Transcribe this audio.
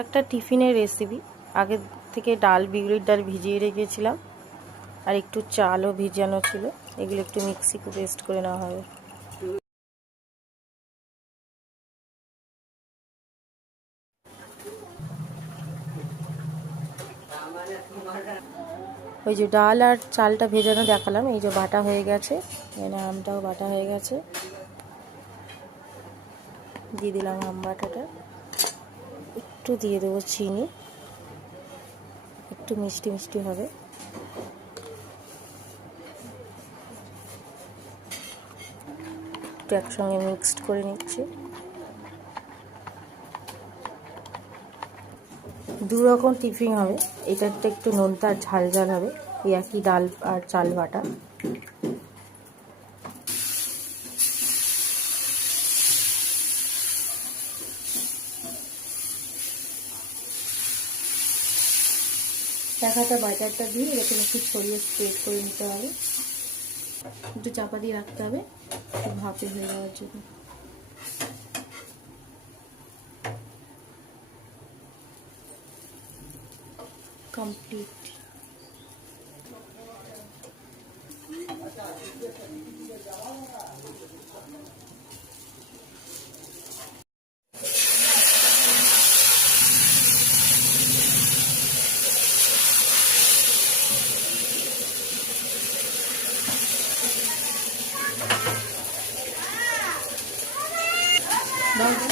একটা টিফিনের রেসিপি। আগে থেকে ডাল, বিউলির ডাল ভিজিয়ে রেখেছিলাম, আর একটু চালও ভিজানো ছিল। এগুলো একটু মিক্সি পেস্ট করে নেওয়া হবে। ওই যে ডাল আর চালটা ভেজানো দেখালাম, এই যে বাটা হয়ে গেছে, এখানে আমটাও বাটা হয়ে গেছে। দিয়ে দিলাম আম বাটাটা, একটু দিয়ে দেবো চিনি, একটু মিষ্টি মিষ্টি হবে। একটু একসঙ্গে মিক্সড করে নিচ্ছি। দু রকম টিফিন হবে, এটাতে একটু নোনতা আর ঝাল ঝাল হবে, এই একই ডাল আর চাল বাটা। দেখাটা বাটারটা দিয়ে এরকম একটু ছড়িয়ে স্প্রেড করে নিতে হবে, একটু চাপা দিয়ে রাখতে হবে ভাপে হয়ে যাওয়ার জন্য। কমপ্লিট। Bye.